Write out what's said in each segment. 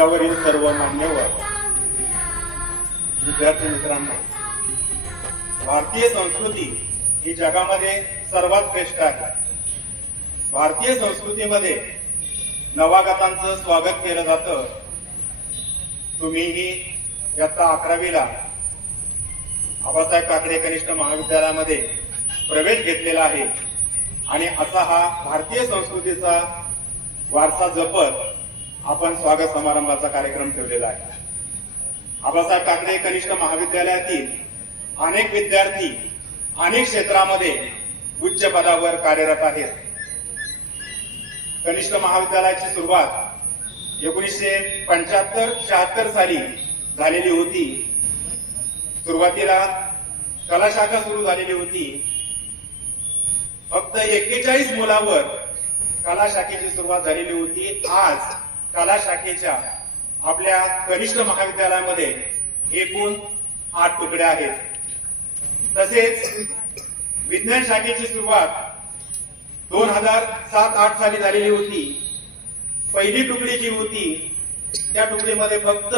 मंचावरील सर्व मान्यवर विद्यार्थी मित्रांनो, भारतीय संस्कृती ही जगामध्ये सर्वात श्रेष्ठ आहे. भारतीय संस्कृतीमध्ये नवागतांचं स्वागत केलं जातं. तुम्हीही इयत्ता 11वीला आबासाहेब काकडे कनिष्ठ महाविद्यालयामध्ये प्रवेश घेतलेला आहे आणि असा हा भारतीय संस्कृतीचा वारसा जपत आपण स्वागत समारंभाचा कार्यक्रम ठेवलेला आहे. आबासाहेब काकडे कनिष्ठ महाविद्यालयातील अनेक विद्यार्थी अनेक क्षेत्रामध्ये उच्च पदावर कार्यरत आहेत. कनिष्ठ महाविद्यालयाची सुरुवात 1975-76 साली झालेली होती. सुरुवातीला कला शाखा सुरू झालेली होती. फक्त 41 मुलावर कला शाखेची सुरुवात झालेली होती. आज कला शाखेच्या आपल्या कनिष्ठ महाविद्यालयामध्ये एकूण 8 तुकड्या आहेत. तसेच विज्ञान शाखेची सुरुवात 2007-8 साली झालेली होती. पहिली तुकडी जी होती त्या तुकडीमध्ये फक्त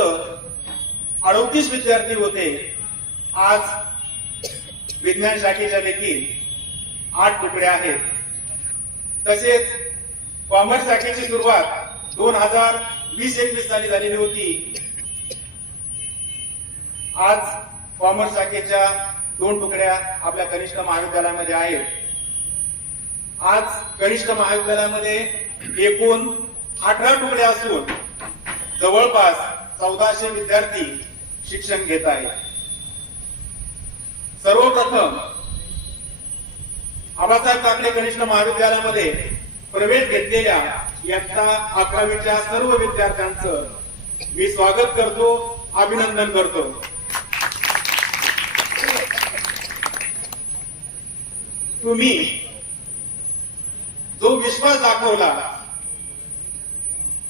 38 विद्यार्थी होते. आज विज्ञान शाखेच्या देखील 8 तुकड्या आहेत. तसेच कॉमर्स शाखेची सुरुवात 2020-21 साली झालेली होती. आज कॉमर्स शाखेच्या 2 तुकड्या आपल्या कनिष्ठ महाविद्यालयामध्ये आहेत. आज कनिष्ठ महाविद्यालयामध्ये एकूण 18 तुकड्या असून जवळपास 1400 विद्यार्थी शिक्षण घेत आहेत. सर्वप्रथम आबासाहेब काकडे कनिष्ठ महाविद्यालयामध्ये प्रवेश घेतलेल्या इयत्ता 11वीच्या सर्व विद्यार्थ्यांचं मी स्वागत करतो, अभिनंदन करतो. तुम्ही जो विश्वास दाखवला,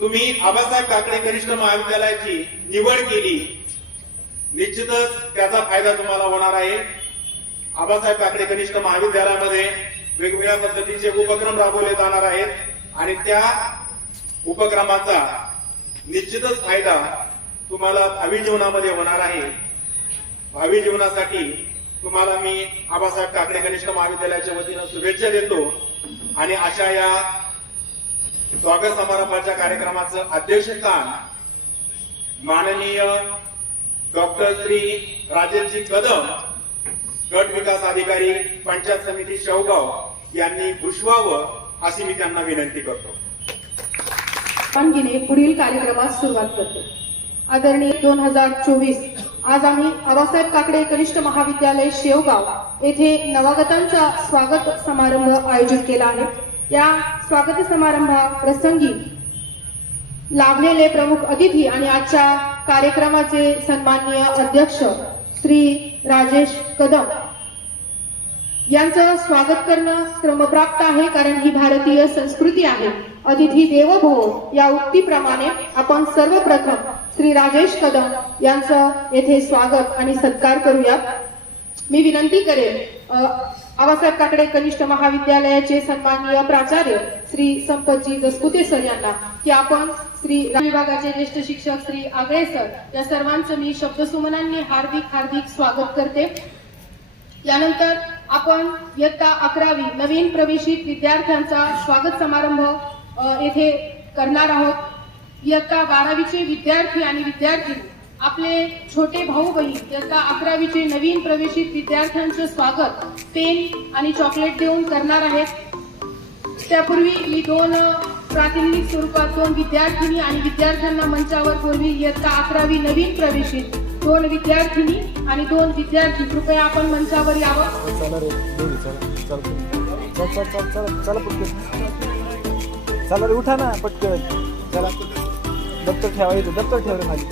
तुम्ही आबासाहेब काकडे कनिष्ठ महाविद्यालयाची निवड केली, निश्चितच त्याचा फायदा तुम्हाला होणार आहे. आबासाहेब काकडे कनिष्ठ महाविद्यालयामध्ये वेगवेगळ्या पद्धतीचे उपक्रम राबवले जाणार आहेत आणि त्या उपक्रमाचा निश्चितच फायदा तुम्हाला भावी जीवनामध्ये होणार आहे. भावी जीवनासाठी तुम्हाला मी आबासाहेब काकडे कनिष्ठ महाविद्यालयाच्या वतीनं शुभेच्छा देतो आणि अशा या स्वागत समारंभाच्या कार्यक्रमाचं अध्यक्षस्थान माननीय डॉक्टर श्री राजेशजी कदम, गट विकास अधिकारी, पंचायत समिती शेवगाव यांनी भूषवावं अशी मी त्यांना विनंती करतो. पुढील कार्यक्रमास सुरुवात करतो. आदरणीय 2024 आज आम्ही आबासाहेब काकडे कनिष्ठ महाविद्यालय शेवगाव येथे नवागतांचा स्वागत समारंभ आयोजित केला आहे. या स्वागत समारंभा प्रसंगी लाभलेले प्रमुख अतिथी आणि आजच्या कार्यक्रमाचे सन्माननीय अध्यक्ष श्री राजेश कदम यांचं स्वागत करणं क्रमप्राप्त आहे, कारण ही भारतीय संस्कृती आहे. अतिथी देवो भव या उक्तीप्रमाणे आपण सर्वप्रथम श्री राजेश कदम यांचं येथे स्वागत आणि सत्कार करूया. मी विनंती करेन आबासाहेब काकडे कनिष्ठ महाविद्यालयाचे सन्माननीय प्राचार्य श्री संपतजी दसपुते सर यांना की आपण श्री विभागाचे ज्येष्ठ शिक्षक श्री आगळे सर या सर्वांचं मी शब्दसुमनांनी हार्दिक स्वागत करते. यानंतर आपण इयत्ता 11वी नवीन प्रवेशित विद्यार्थ्यांचा स्वागत समारंभ येथे करणार आहोत. इयत्ता 12वीचे विद्यार्थी आणि विद्यार्थी आपले छोटे भाऊ बहीण इयत्ता 11वीचे नवीन प्रवेशित विद्यार्थ्यांचं स्वागत पेन आणि चॉकलेट देऊन करणार आहेत. त्यापूर्वी मी 2 प्रातिनिधिक स्वरूपात 2 विद्यार्थिनी आणि विद्यार्थ्यांना मंचावर बोलवी. इयत्ता 11वी नवीन प्रवेशित 2 विद्यार्थिनी आणि 2 विद्यार्थी कृपया आपण मंचावर यावं. चला रे, उठा ना पटकन. चला दप्तर ठेवा, इथं दप्तर ठेवा रे खाली.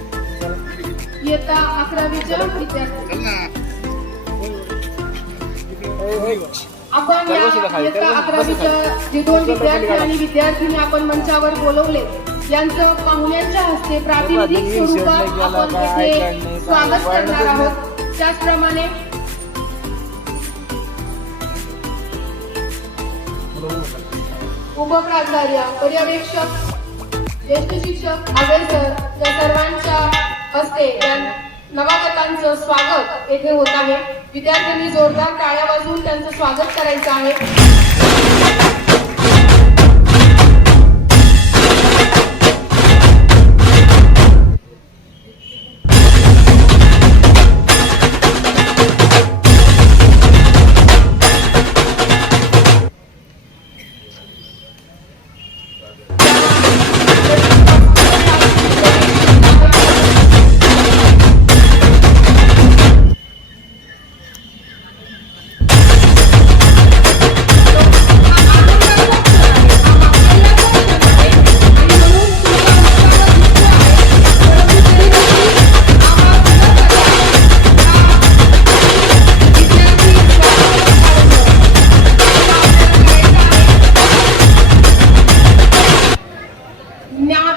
इयत्ता 11वीच्या विद्यार्थी आपण इयत्ता 11वीच्या जे 2 विद्यार्थी आणि विद्यार्थिनी आपण मंचावर बोलवले यांचं पाहुण्यांच्या हस्ते प्रातिनिधिक स्वरूपात आपण येथे स्वागत करणार आहोत. त्याचप्रमाणे उपप्राचार्य पर्यवेक्षक ज्येष्ठ शिक्षक अजय सर या सर्वांच्या हस्ते या नवागतांचं स्वागत येथे होत आहे. विद्यार्थ्यांनी जोरदार टाळ्या वाजवून त्यांचं स्वागत करायचं आहे.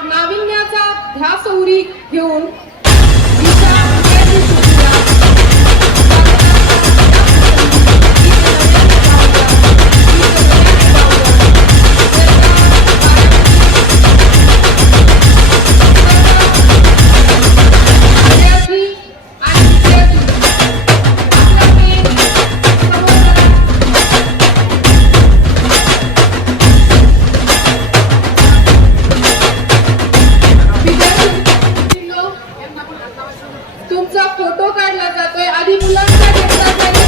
नाविन्याचा ध्यास उरी घेऊन तुमचा फोटो काढला जातोय. आधी मुलांचा घेतला जाईल.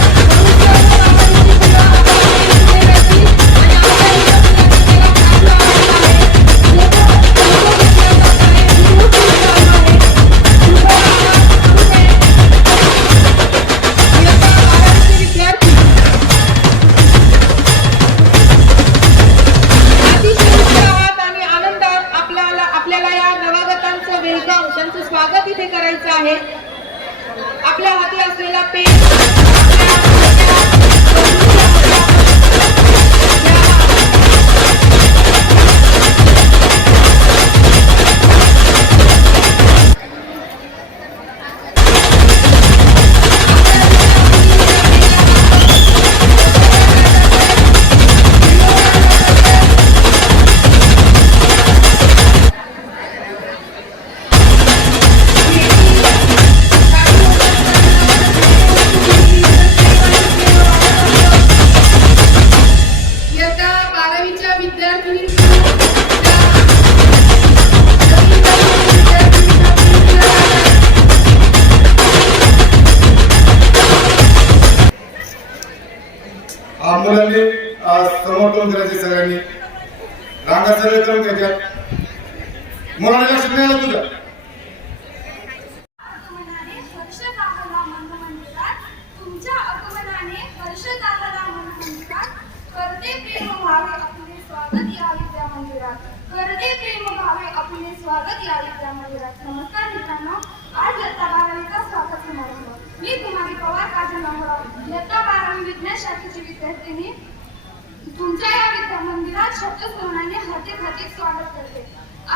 आपल्याला या नवागतांचं वेलकम त्यांचं स्वागत इथे करायचं आहे. आपल्या हाती असलेला पेन मुलांनी समर्थन करायचे सगळ्यांनी. रांगा सगळे क्रम त्याच्यात मुलांना लक्ष नाही आलं तुझं. तुमच्या आगमनाने हर्ष झाला मंदिरात. करते प्रेम भावे आपले स्वागत या विद्या मंदिरात. करते प्रेम भावे आपले स्वागत या विद्या मंदिरात. नमस्कार मित्रांनो, आज इयत्ता 12वीचा स्वागत समारंभ. मी कुमारी पवार काजल नामराव, इयत्ता 12वी विज्ञान शाखेची विद्यार्थिनी तुमच्या या विद्या मंदिरात शब्दस्मरणाने हार्दिक स्वागत करते.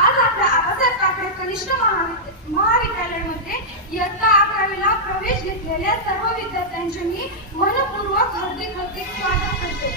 आज आपल्या आबासाहेब ठाकरे कनिष्ठ महाविद्यालयामध्ये इयत्ता 11वीला प्रवेश घेतलेल्या सर्व विद्यार्थ्यांचे मी मनपूर्वक हार्दिक स्वागत करते.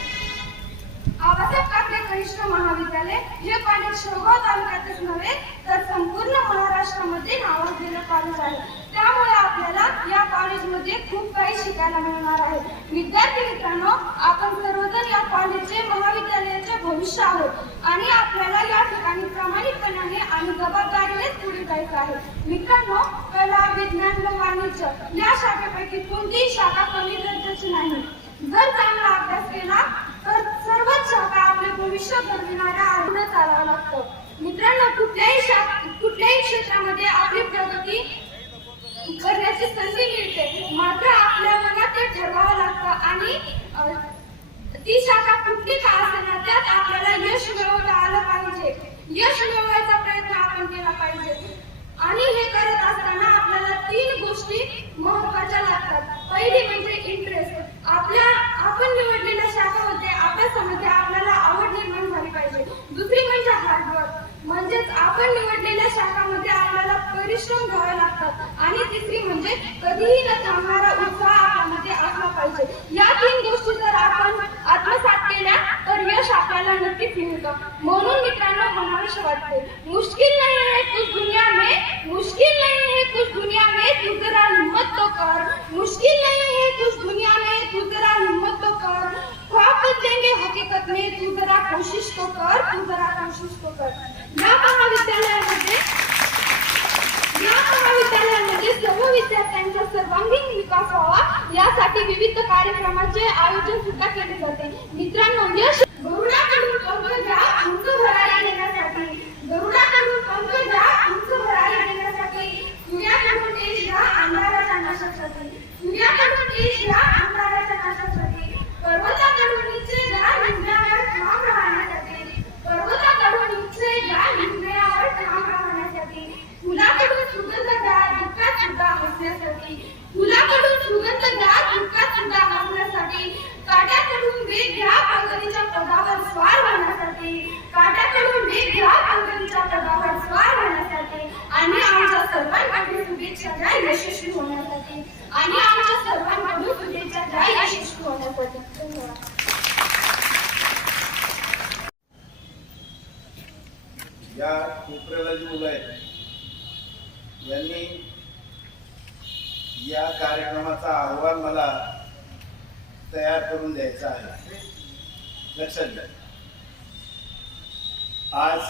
आबासाहेब ठाकरे कनिष्ठ महाविद्यालय हे कॉलेज शेवगाव तालुक्यातच नव्हे तर संपूर्ण महाराष्ट्रामध्ये नावाजलेलं कॉलेज आहे. त्यामुळे आपल्याला या कॉलेजमध्ये खूप काही शिकायला मिळणार आहे. विद्यार्थी मित्रांनो, आपण सर्वजण या कॉलेजचे महाविद्यालयाचे भविष्य आहोत आणि आपल्याला या ठिकाणी प्रामाणिकपणाने आणि जबाबदारीनेच पुढे जायचं आहे. मित्रांनो, कला, विज्ञान व वाणिज्य या शाखेपैकी कोणतीही शाखा कमी दर्जाची नाही. जर चांगला अभ्यास केला तर सर्वच शाखा आपले भविष्य घडविणाऱ्या आडून चालावं लागतं. मित्रांनो, कुठल्याही क्षेत्रामध्ये आपली प्रगती करण्याची संधी मिळते, मात्र आपल्या मनात ते ठरवावं लागतं आणि ती शाखा कुठली का असेना त्यात आपल्याला यश मिळवता आलं पाहिजे. यश मिळवायचा प्रयत्न आपण केला पाहिजे आणि हे करत असताना आपल्याला 3 गोष्टी महत्त्वाच्या लागतात. पहिली म्हणजे इंटरेस्ट. आपण निवडलेल्या शाखेमध्ये अभ्यासामध्ये आपल्याला आवड निर्माण झाली पाहिजे. दुसरी म्हणजे हार्डवर्क, म्हणजेच आपण निवडलेल्या शाखामध्ये आपल्याला परिश्रम घ्यावे लागतात. आणि तिसरी म्हणजे कधीही न थांबणारा उत्साह आपल्यामध्ये असला पाहिजे. या 3 गोष्टी जर आपण आत्मसात केल्या तर यश आपल्याला नक्कीच मिळतं. म्हणून मित्रांनो, म्हणावेसे वाटते, मुश्किल नाही दिक्कत नहीं, तू जरा कोशिश तो कर, तू जरा कोशिश तो कर. या महाविद्यालयामध्ये सर्व विद्यार्थ्यांचा सर्वांगीण विकास व्हावा यासाठी विविध कार्यक्रमांचे आयोजन सुद्धा केले जाते. मित्रांनो, यश गरुडाकडून पंख घ्या उंच भरारी घेण्यासाठी, गरुडाकडून पंख घ्या उंच भरारी घेण्यासाठी, सूर्याकडून तेज घ्या अंधाराच्या नाशासाठी, सूर्याकडून तेज घ्या अंधाराच्या नाशासाठी, पर्वताकडून निश्चय घ्या निंद्यावर ठाम राहण्यासाठी, पर्वताकडून निश्चय घ्या निंद्यावर ठाम राहण्यासाठी, फुलाकडून सुगंध घ्या दुःखात सुद्धा हसण्यासाठी, फुलाकडून सुगंध घ्या दुःखात सुद्धा हसण्यासाठी, काट्याकडून वेग घ्या प्रगतीच्या पदावर स्वार होण्यासाठी, काट्याकडून वेग घ्या प्रगतीच्या पदावर स्वार होण्यासाठी, आणि आमच्या सर्वांकडून शुभेच्छा द्या यशस्वी होण्यासाठी, आणि आमच्या सर्वांकडून शुभेच्छा द्या यशस्वी होण्यासाठी. धन्यवाद. या कोपऱ्याला जी मुलं आहेत यांनी या कार्यक्रमाचा अहवाल मला तयार करून द्यायचा आहे. लक्षात घ्या, आज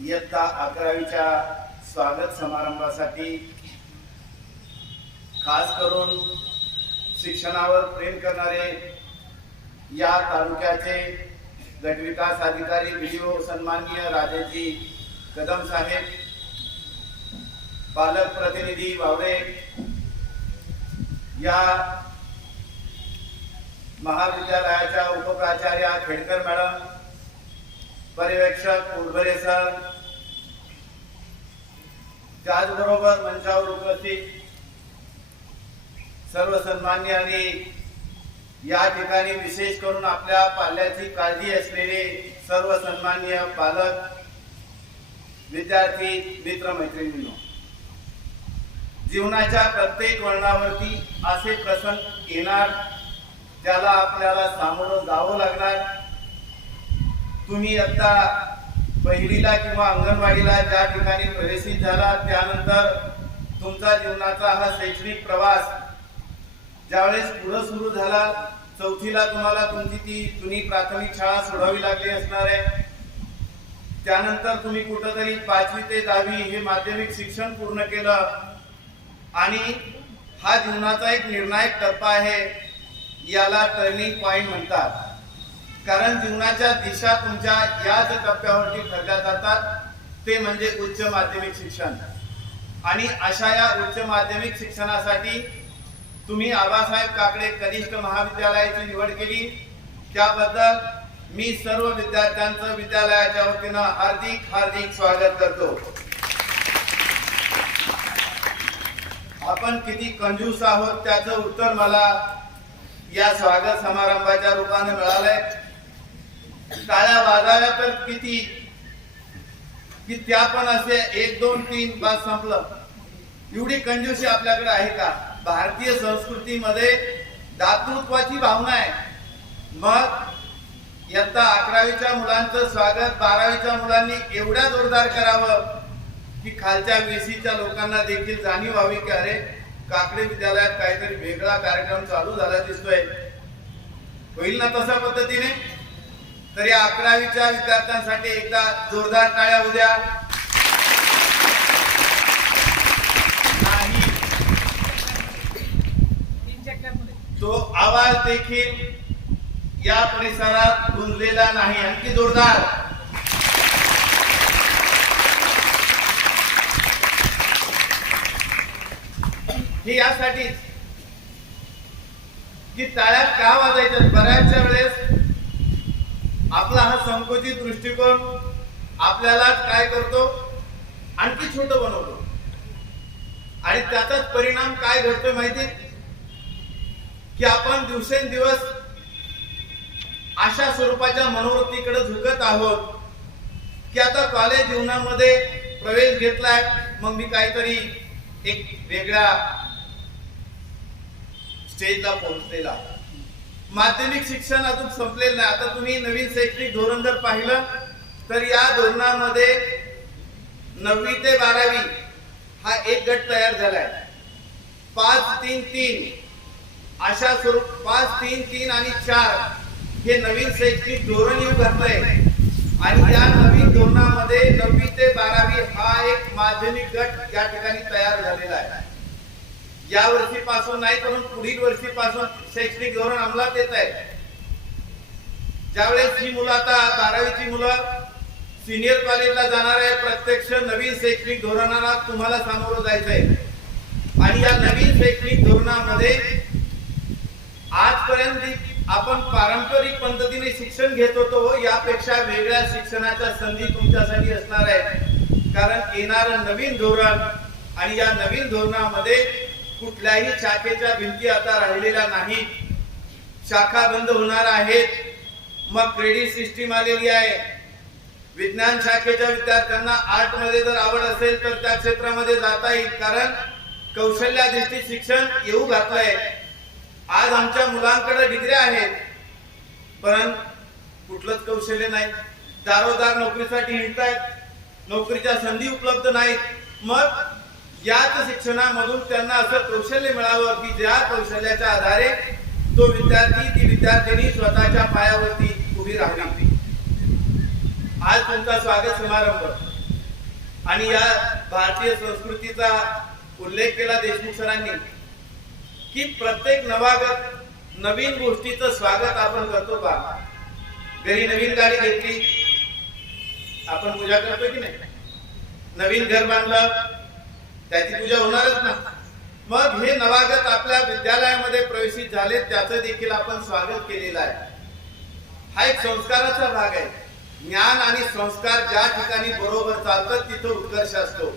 इयत्ता 11वीच्या स्वागत समारंभासाठी खास करून शिक्षणावर प्रेम करणारे या तालुक्याचे गटविकास अधिकारी BDO सन्माननीय राजेशजी कदम साहेब, पालक प्रतिनिधी वावरे, या महाविद्यालयाच्या उपप्राचार्या खेडकर मॅडम, पर्यवेक्षक उर्भरे सर, त्याचबरोबर मंचावर उपस्थित सर्व सन्मान्य आणि या ठिकाणी विशेष करून आपल्या पाल्याची काळजी असलेले सर्व सन्मान्य पालक, विद्यार्थी, मित्रमैत्रिणींनो, जीवनाच्या प्रत्येक वळणावरती असे प्रसंग येणार ज्याला आपल्याला सामोरं जावं लागणार. तुम्ही आता पहिलीला किंवा अंगणवाडीला ज्या ठिकाणी प्रवेशित झाला त्यानंतर तुमचा जीवनाचा हा शैक्षणिक प्रवास ज्यावेळेस पुढे सुरू झाला, चौथीला तुम्हाला तुमची ती जुनी प्राथमिक शाळा सोडावी लागली असणार आहे. त्यानंतर तुम्ही कुठंतरी 5वी ते 10वी हे माध्यमिक शिक्षण पूर्ण केलं आणि हा जीवनाचा एक निर्णायक टप्पा आहे. याला टर्निंग पॉइंट म्हणतात, कारण जीवनाच्या दिशा तुमच्या याच टप्प्यावरती ठरल्या जातात, ते म्हणजे उच्च माध्यमिक शिक्षण. आणि अशा या उच्च माध्यमिक शिक्षणासाठी तुम्ही आबासाहेब काकडे कनिष्ठ महाविद्यालयाची निवड केली. त्याबद्दल मी सर्व विद्यार्थ्यांचं विद्यालयाच्या वतीनं हार्दिक हार्दिक स्वागत करतो. आपण किती कंजूस आहोत त्याचं उत्तर मला या स्वागत समारंभाच्या रूपाने मिळालंय. टाळ्या वाजवल्या तर किती, की त्या पण असे 1 2 3 बस संपलं, एवढी कंजूसी आपल्याकडे आहे का? भारतीय संस्कृतीमध्ये दातृत्वाची भावना आहे. मग इयत्ता 11वीच्या मुलांचं स्वागत 12वीच्या मुलांनी एवढ्या जोरदार करावं की खालच्या वेशीच्या लोकांना देखील जाणीव व्हावी की अरे काकडे विद्यालयात काहीतरी वेगळा कार्यक्रम चालू झाला दिसतोय. होईल ना तशा पद्धतीने? तर या 11वीच्या विद्यार्थ्यांसाठी एकदा जोरदार टाळ्या उद्या. तो आवाज देखील या परिसरात गुंजलेला नाही. आणखी जोरदार. हे यासाठी की टाळ्या का वाजायच्या? बऱ्याचशा वेळेस आपला हा संकोचित दृष्टिकोन आपल्याला काय करतो, आणखी छोट बनवतो. आणि त्याचाच परिणाम काय घडतोय माहिती, की आपण दिवसेंदिवस अशा स्वरूपाच्या मनोवृत्तीकडे झुकत आहोत की आता कॉलेज जीवनामध्ये प्रवेश घेतलाय, मग मी काहीतरी एक वेगळ्या स्टेजला पोहोचलेला. माध्यमिक शिक्षण अजून संपलेलं नाही. आता तुम्ही नवीन शैक्षणिक धोरण जर पाहिलं तर या धोरणामध्ये 9वी ते 12वी हा एक गट तयार झालाय. 5-3-3 अशा स्वरूप 5-3-3 आणि 4 हे नवीन शैक्षणिक धोरण येऊ घातलंय आणि या नवीन धोरणामध्ये 9वी ते 12वी हा एक माध्यमिक गट या ठिकाणी तयार झालेला आहे. या वर्षीपासून नाही परंतु पुढील वर्षीपासून शैक्षणिक धोरण अंमलात येत आहे. ज्यावेळेस ही मुलं आता 12वीची मुलं सिनियर कॉलेजला जाणार आहे, प्रत्यक्ष नवीन शैक्षणिक धोरणाला तुम्हाला सामोरं जायचंय आणि या नवीन शैक्षणिक धोरणामध्ये आजपर्यंत आपण पारंपरिक पद्धतीने शिक्षण घेत होतो, यापेक्षा वेगळ्या शिक्षणाच्या संधी तुमच्यासाठी असणार आहे. कारण येणारं नवीन धोरण आणि या नवीन धोरणामध्ये कुठल्याही शाखेच्या भिंती आता राहिलेल्या नाहीत, शाखा बंद होणार आहेत. मग क्रेडिट सिस्टीम आलेली आहे. विज्ञान शाखेच्या विद्यार्थ्यांना आर्ट मध्ये जर आवड असेल तर त्या क्षेत्रामध्ये जाता येईल, कारण कौशल्याधिष्ठित शिक्षण येऊ घातलंय. आज आमच्या मुलांकडे डिग्र्या आहेत परंतु कुठलंच कौशल्य नाही. दारोदार नोकरीसाठी हिंडतायत, नोकरीच्या संधी उपलब्ध नाहीत. मग याच शिक्षणामधून त्यांना असं कौशल्य मिळावं की ज्या कौशल्याच्या आधारे तो विद्यार्थी ती विद्यार्थिनी स्वतःच्या पायावरती उभी राहावी. आज तुमचा स्वागत समारंभ आणि या भारतीय संस्कृतीचा उल्लेख केला देशमुख सरांनी की प्रत्येक नवागत नवीन गोष्टीचं स्वागत आपण करतो का. घरी नवीन गाडी घेतली आपण पूजा करतो की नाही. नवीन घर बांधलं त्याची पूजा होणारच ना. मग हे नवागत आपल्या विद्यालयामध्ये प्रवेशित झाले त्याचं देखील आपण स्वागत केलेलं आहे. हा एक संस्काराचा भाग आहे. ज्ञान आणि संस्कार ज्या ठिकाणी बरोबर चालतात तिथं उत्कर्ष असतो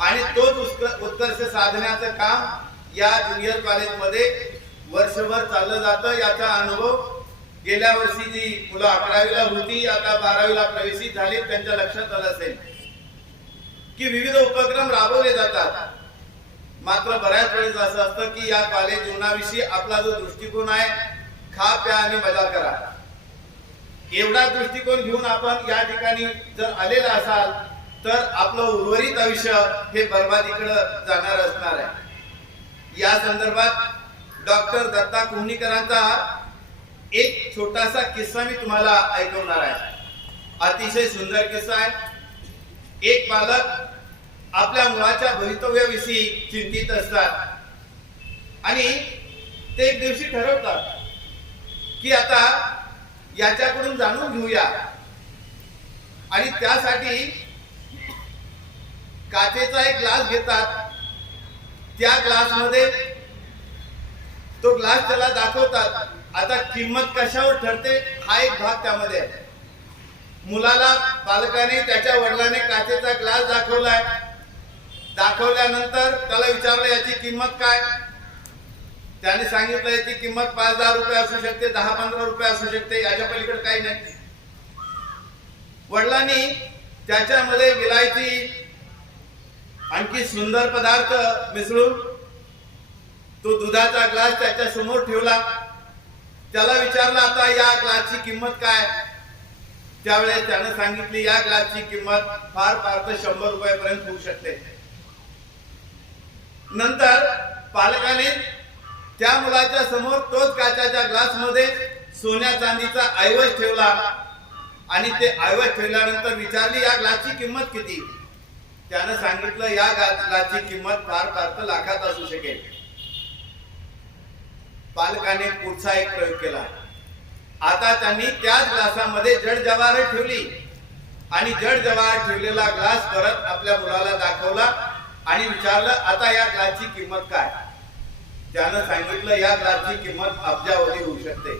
आणि तोच उत्कर्ष साधण्याचं काम या ज्युनियर कॉलेजमध्ये वर्षभर चाललं जातं. याचा अनुभव गेल्या वर्षी जी मुलं 11वीला होती आता 12वीला प्रवेशित झाली त्यांच्या लक्षात आलं असेल की विविध उपक्रम राबवले जातात. मात्र बऱ्याच वेळेस असं असतं की या कॉलेज जीवनाविषयी आपला जो दृष्टिकोन आहे खा प्या आणि मजा करा एवढा दृष्टिकोन घेऊन आपण या ठिकाणी जर आलेला असाल तर आपलं उर्वरित आयुष्य हे बर्बादीकडे जाणार असणार आहे. या संदर्भात डॉक्टर दत्ता कुहनीकरांचा एक छोटासा किस्सा मी तुम्हाला ऐकवणार आहे. अतिशय सुंदर किस्सा आहे. एक पालक आपल्या मुलाच्या भवितव्याविषयी चिंतित असतात आणि ते एक दिवशी ठरवतात की आता याच्याकडून जाणून घेऊया आणि त्यासाठी काचेचा एक ग्लास घेतात. त्या ग्लासमध्ये तो ग्लास त्याला दाखवतात. आता किंमत कशावर ठरते हा एक भाग त्यामध्ये आहे. मुलाला बालकाने त्याच्या वडिलांनी काचेचा ग्लास दाखवलाय. दाखवल्यानंतर त्याला विचारलं याची किंमत काय. त्याने सांगितलं याची किंमत 5,000 रुपये असू शकते, 10-15 रुपये असू शकते, याच्या पलीकडे काही नाही. वडिलांनी त्याच्यामध्ये विलायची आणखी सुंदर पदार्थ मिसळून तो दुधाचा ग्लास त्याच्या समोर ठेवला. त्याला विचारलं आता या ग्लासची किंमत काय. त्यावेळेस त्याने सांगितली या ग्लासची किंमत फार तर 100 रुपयापर्यंत होऊ शकते. नंतर पालकाने त्या मुलाच्या समोर तोच काचेच्या ग्लास मध्ये सोन्या चांदीचा ऐवज ठेवला आणि ते ऐवज ठेवल्यानंतर विचारली या ग्लासची किंमत किती. त्याने सांगितलं या ग्लासची किंमत फार तर लाखात असू शकेल. पालकाने पुढचा एक प्रयोग केला. आता त्यांनी त्याच ग्लासामध्ये जड जवाहर ठेवली आणि जड जवाहर ठेवलेला ग्लास परत आपल्या मुलाला दाखवला आणि विचारलं आता या ग्लासची किंमत काय. त्यानं सांगितलं या ग्लासची किंमत अब्जावधी होऊ शकते.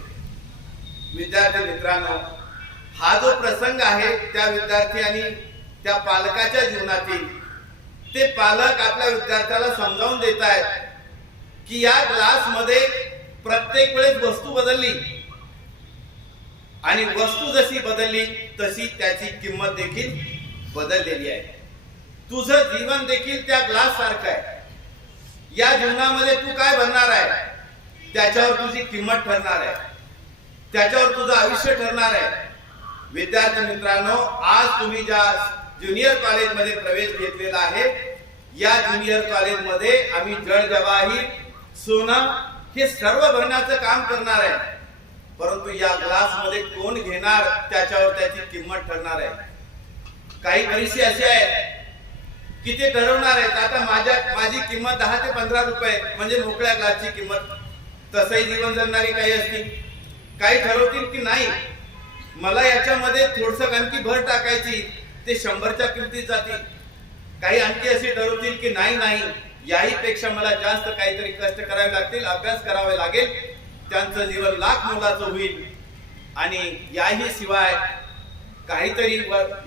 विद्यार्थी मित्रांनो, हा जो प्रसंग आहे त्या विद्यार्थी आणि त्या पालकाच्या जीवनातील ते पालक आपल्या विद्यार्थ्याला समजावून देत आहेत की या ग्लास मध्ये प्रत्येक वेळेस वस्तू बदलली आणि वस्तू जशी बदलली तशी त्याची किंमत देखील बदललेली आहे. तुझं जीवन देखील त्या ग्लास सारखं आहे. या जीवनामध्ये तू काय बनणार आहे त्याच्यावर तुझी किंमत ठरणार आहे, त्याच्यावर तुझं आयुष्य ठरणार आहे. विद्यार्थी मित्रांनो, आज तुम्ही ज्या ज्युनियर कॉलेजमध्ये प्रवेश घेतलेला आहे या ज्युनियर कॉलेजमध्ये आम्ही जड जवाहीर सोनं हे सर्व भरण्याचं काम करणार आहे. परंतु या ग्लास मध्ये कोण घेणार त्याच्यावर त्याची किंमत ठरणार आहे. काही बरीचशी अशी आहे की ते ठरवणार आहेत आता माझी किंमत 10 ते 15 रुपये म्हणजे मोकळ्या ग्लासची किंमत. तसंही जीवन जगणारी काही असतील, काही ठरवतील की नाही मला याच्यामध्ये थोडस आणखी भर टाकायची, ते 100च्या किमतीत जातील. काही आणखी असे ठरवतील की नाही याही पेक्षा मला जास्त काहीतरी कष्ट करावे लागतील, अभ्यास करावे लागेल, त्यांचं जीवन लाख मोलाचं होईल. आणि याही शिवाय काहीतरी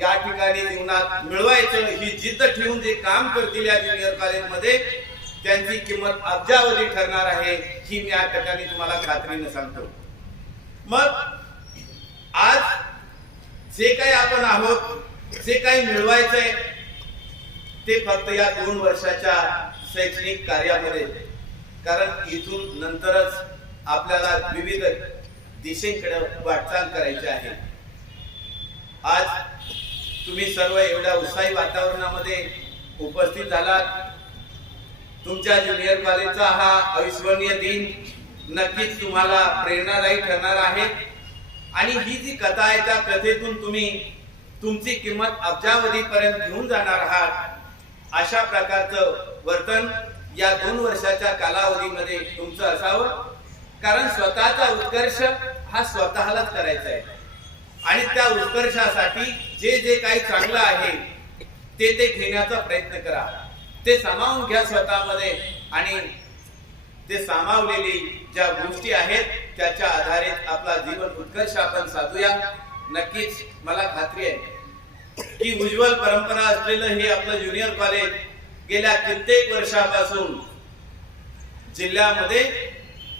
या ठिकाणी जीवनात मिळवायचं ही जिद्द ठेवून जे काम करतील या ज्युनियर कॉलेजमध्ये त्यांची किंमत अब्जावधी ठरणार आहे, ही मी या ठिकाणी तुम्हाला खात्रीने सांगतो. मग आज जे काही आपण आहोत, जे काही मिळवायचंय ते फक्त या 2 वर्षाच्या शैक्षणिक कार्यामध्ये, कारण इथून नंतरच आपल्याला विविध दिशेकडे वाटचाल करायची आहे. आज तुम्ही सर्व एवढ्या उत्साही वातावरणामध्ये उपस्थित झालात. तुमच्या ज्युनियर कॉलेजचा हा अविस्मरणीय दिन नक्कीच तुम्हाला प्रेरणादायी ठरणार आहे. आणि ही जी कथा आहे त्या कथेतून तुम्ही तुमची किंमत अब्जावधी पर्यंत घेऊन जाणार आहात. अशा प्रकारचं वर्तन या 2 वर्षाच्या कालावधीमध्ये तुमचं असावं, कारण स्वतःचा उत्कर्ष हा स्वतःलाच करायचा आहे. आणि त्या उत्कर्षासाठी जे जे काही चांगलं आहे ते घेण्याचा प्रयत्न करा, ते सामावून घ्या स्वतःमध्ये. आणि ते सामावलेली ज्या गोष्टी आहेत त्याच्या आधारे आपला जीवन उत्कर्ष आपण साधूया. नक्कीच मला खात्री आहे की उज्ज्वल परंपरा असलेलं हे आपलं ज्युनियर कॉलेज गेल्या कित्येक वर्षापासून जिल्ह्यामध्ये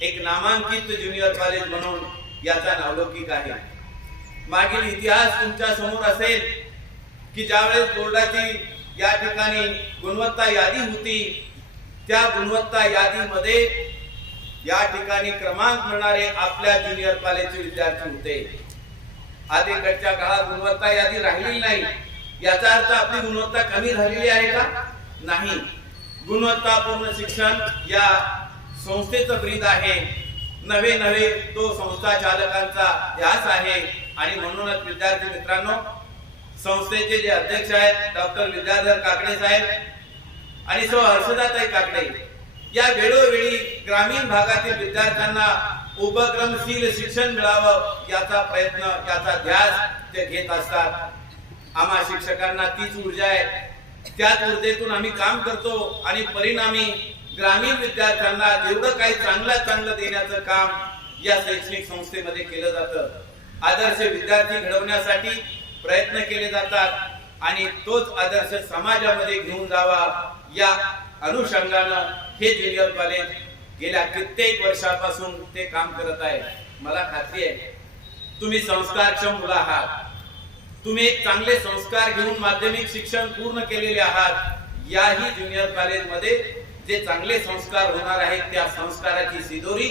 एक नामांकित ज्युनियर कॉलेज म्हणून याचा नावलौकिक आहे. मागील इतिहास तुमच्या समोर असेल की ज्यावेळेस बोर्डाची या ठिकाणी गुणवत्ता यादी होती, त्या गुणवत्ता यादीमध्ये या ठिकाणी क्रमांक मिळणारे आपल्या ज्युनियर कॉलेजचे विद्यार्थी होते. अलीकडच्या काळात गुणवत्ता यादी राहिलेली नाही. याचा अर्थ आपली गुणवत्ता कमी झालेली आहे का? नाही. गुणवत्तापूर्ण शिक्षण या संस्थेचं ब्रीद आहे. नवे तो संस्था चालकांचा ध्यास आहे. आणि म्हणूनच विद्यार्थी मित्रांनो, संस्थेचे जे अध्यक्ष आहेत डॉक्टर विद्याधर काकडे साहेब आणि सौ हर्षदाताई काकडे या वेळोवेळी ग्रामीण भागातील विद्यार्थ्यांना उपक्रमशील शिक्षण मिळावं याचा प्रयत्न, याचा ध्यास ते घेत असतात. आम्हा शिक्षकांना तीच ऊर्जा आहे. त्याच ऊर्जेतून आम्ही काम करतो आणि परिणामी ग्रामीण विद्यार्थ्यांना जेवढं काही चांगलं देण्याचं काम या शैक्षणिक संस्थेमध्ये केलं जातं. आदर्श विद्यार्थी घडवण्यासाठी प्रयत्न केले जातात आणि तोच आदर्श समाजामध्ये घेऊन जावा या अनुषंगानं हे ज्युनियर कॉलेज गेल्या कित्येक वर्षापासून ते काम करत आहे. मला खात्री आहे तुम्ही संस्कारक्षम मुलं आहात. तुम्ही एक चांगले संस्कार घेऊन माध्यमिक शिक्षण पूर्ण केलेले आहात. याही ज्युनियर कॉलेजमध्ये जे चांगले संस्कार होणार आहेत त्या संस्काराची सिदोरी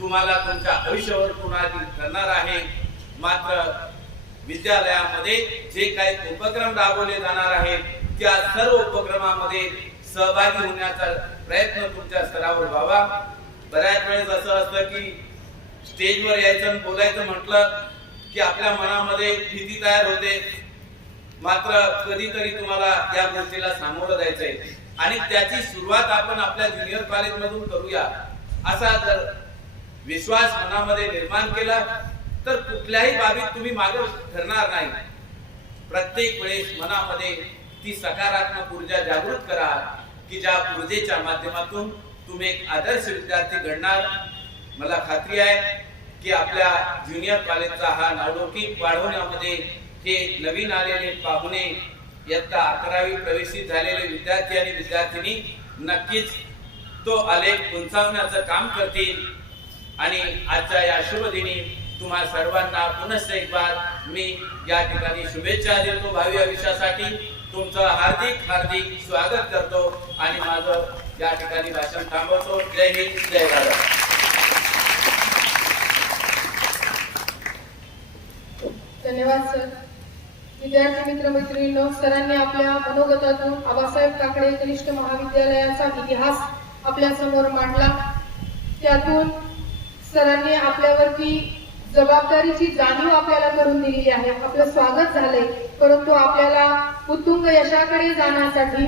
तुम्हाला तुमच्या आयुष्यावर पुन्हा करणार आहे. मात्र विद्यालयामध्ये जे काही उपक्रम राबवले जाणार आहेत त्या सर्व उपक्रमामध्ये सहभागी होण्याचा प्रयत्न तुमच्या स्तरावर व्हावा. बऱ्याच वेळेस असं असतं की स्टेजवर यायचं आणि बोलायचं म्हटलं की आपल्या मनामध्ये भीती तयार होते. मात्र कधीतरी तुम्हाला या गोष्टीला सामोरं जायचंय आणि त्याची सुरुवात आपण आपल्या ज्युनियर कॉलेज मधून करूया असा जर विश्वास मनामध्ये निर्माण केला तर कुठल्याही बाबीत तुम्ही मागे ठरणार नाही. प्रत्येक वेळेस मनामध्ये ती सकारात्मक ऊर्जा जागृत करा की ज्या ऊर्जेच्या माध्यमातून तुम्ही एक आदर्श विद्यार्थी घडणार. मला खात्री आहे की आपल्या ज्युनियर कॉलेजचा हा नावलौकिक वाढवण्यामध्ये हे नवीन आलेले पाहुणे इयत्ता 11वी प्रवेशित झालेले विद्यार्थी आणि विद्यार्थिनी नक्कीच तो आलेख उंचावण्याचं काम करतील. आणि आजच्या या शुभ दिनी तुम्हा सर्वांना पुनश्च एक बार मी या ठिकाणी शुभेच्छा देतो. भावी आयुष्यासाठी तुमचं हार्दिक स्वागत करतो आणि माझं या ठिकाणी भाषण थांबवतो. जय हिंद, जय भारत. धन्यवाद सर. विद्यार्थी मित्र मैत्रिणींनो, सरांनी आपल्या मनोगतातून आबासाहेब काकडे कनिष्ठ महाविद्यालयाचा इतिहास आपल्या समोर मांडला. त्यातून सरांनी आपल्यावरती जबाबदारीची जाणीव आपल्याला करून दिलेली आहे. आपलं स्वागत झालंय, परंतु आपल्याला उत्तुंग यशाकडे जाण्यासाठी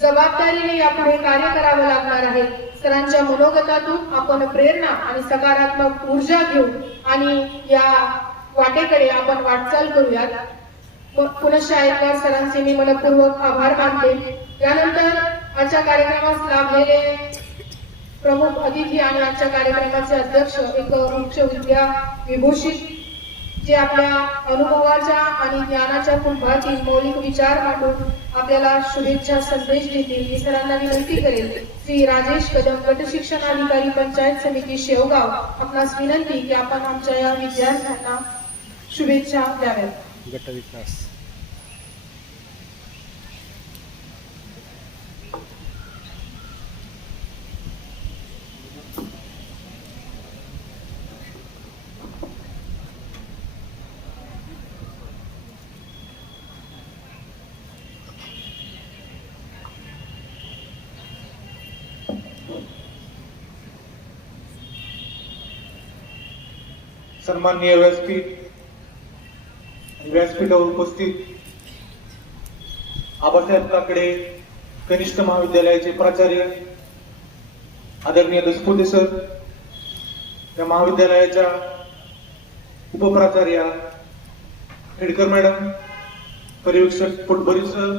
जबाबदारीने यापुढे कार्य करावं लागणार आहे. सरांच्या मनोगतातून आपण प्रेरणा आणि सकारात्मक ऊर्जा घेऊ आणि या वाटेकडे आपण वाटचाल करूयात. पुनश्च एकदा सरांचे मी मनपूर्वक आभार मानते. यानंतर आजच्या कार्यक्रमास लाभलेले प्रमुख अतिथी आणि आजच्या कार्यक्रमाचे अध्यक्ष एक उच्च विद्या विभूषित जे आपल्या अनुभवाच्या आणि ज्ञानाच्या कुंभातील मौलिक विचार मांडून आपल्याला शुभेच्छा संदेश देतील. मी सरांना विनंती करेल, श्री राजेश कदम गट शिक्षणाधिकारी पंचायत समिती शेवगाव, आपणास विनंती की आपण आमच्या या विद्यार्थ्यांना शुभेच्छा द्याव्यात. गट विकास सन्माननीय व्यासपीठावर उपस्थित आबासाहेब काकडे कनिष्ठ महाविद्यालयाचे प्राचार्य आदरणीय दसपुते सर, या महाविद्यालयाच्या उपप्राचार्या खेडकर मॅडम, पर्यवेक्षक पोटभरी सर,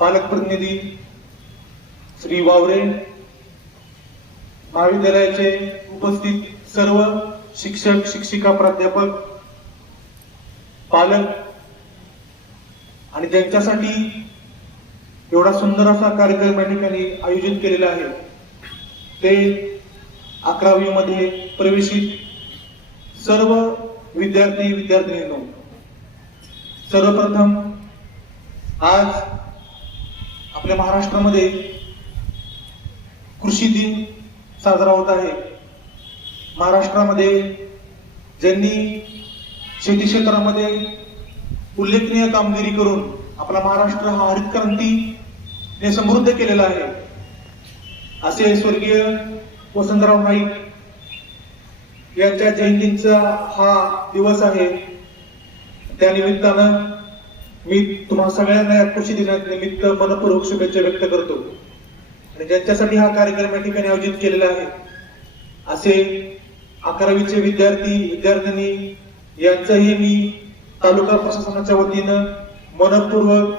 पालक प्रतिनिधी श्री वावरे, महाविद्यालयाचे उपस्थित सर्व शिक्षक, शिक्षिका, प्राध्यापक, पालक आणि ज्यांच्यासाठी एवढा सुंदर असा कार्यक्रम या ठिकाणी आयोजित केलेला आहे ते 11वी मध्ये प्रवेशित सर्व विद्यार्थी विद्यार्थिनींनो, सर्वप्रथम आज आपल्या महाराष्ट्रामध्ये कृषी दिन साजरा होत आहे. महाराष्ट्रामध्ये ज्यांनी शेती क्षेत्रामध्ये उल्लेखनीय कामगिरी करून आपला महाराष्ट्र हा हरित क्रांतीने समृद्ध केलेला आहे असे स्वर्गीय वसंतराव नाईक यांच्या जयंतीचा हा दिवस आहे. त्या निमित्तानं मी तुम्हा सगळ्यांना या कृषी दिनानिमित्त मनपूर्वक शुभेच्छा व्यक्त करतो आणि ज्यांच्यासाठी हा कार्यक्रम या ठिकाणी आयोजित केलेला आहे असे 11वीचे विद्यार्थी विद्यार्थिनी यांचंही मी तालुका प्रशासनाच्या वतीनं मनपूर्वक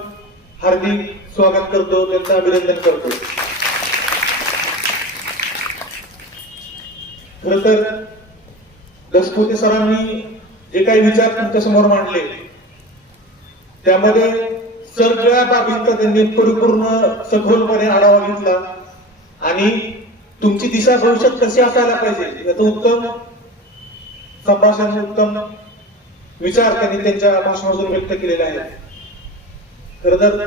हार्दिक स्वागत करतो, त्यांचं अभिनंदन करतो. खर तर दसपुते सरांनी जे काही विचार तुमच्या समोर मांडले त्यामध्ये सगळ्या बाबींचा त्यांनी परिपूर्ण सखोलपणे आढावा घेतला आणि तुमची दिशा भविष्यात कशी असायला पाहिजे याचं उत्तम संभाषण, उत्तम विचार त्यांनी त्यांच्या भाषणातून व्यक्त केलेले आहेत. खर तर